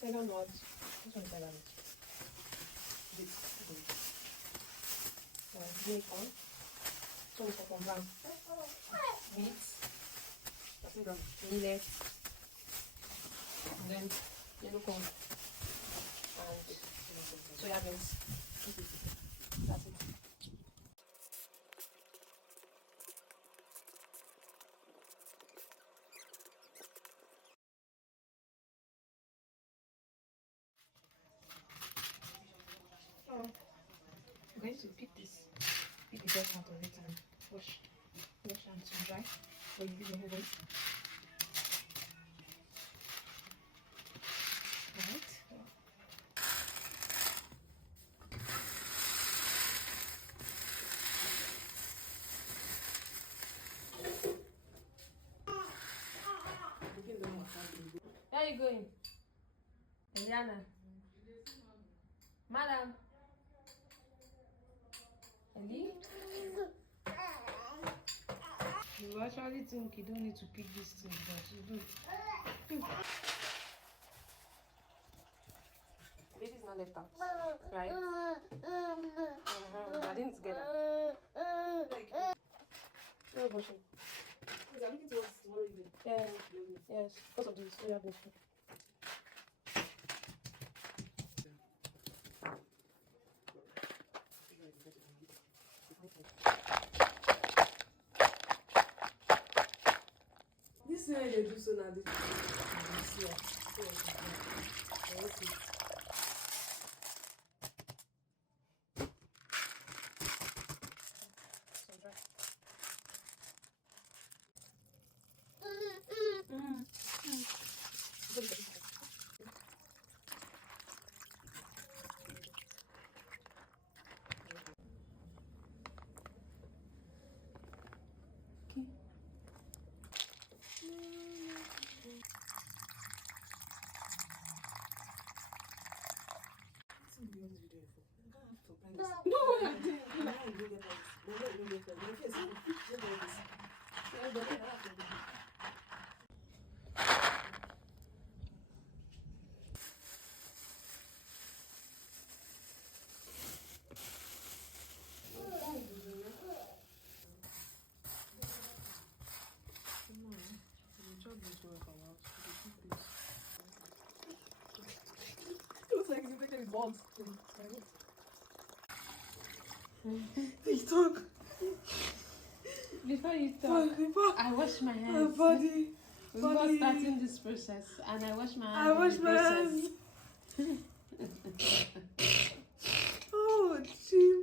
Second nut. This one is second nut. This. Bacon. So we put on brown. Meat. That's it. Millet. And then yellow corn. And soya beans. That's it. So I'm going to pick this. Pick the best out of it and wash and to dry. So you use your oven. Alright. Where are you going? Eliana. Madam. Eli? You actually think you don't need to pick this thing, but you do. Baby's not left out, right? I didn't together. No washing. Yeah, yes, because of this. We have this. This is how they do so now. No, I didn't. Looks like he's taking his balls. You talk. Before you talk, I wash my hands. Before starting this process, and I wash my hands. I wash my hands. Oh, gee.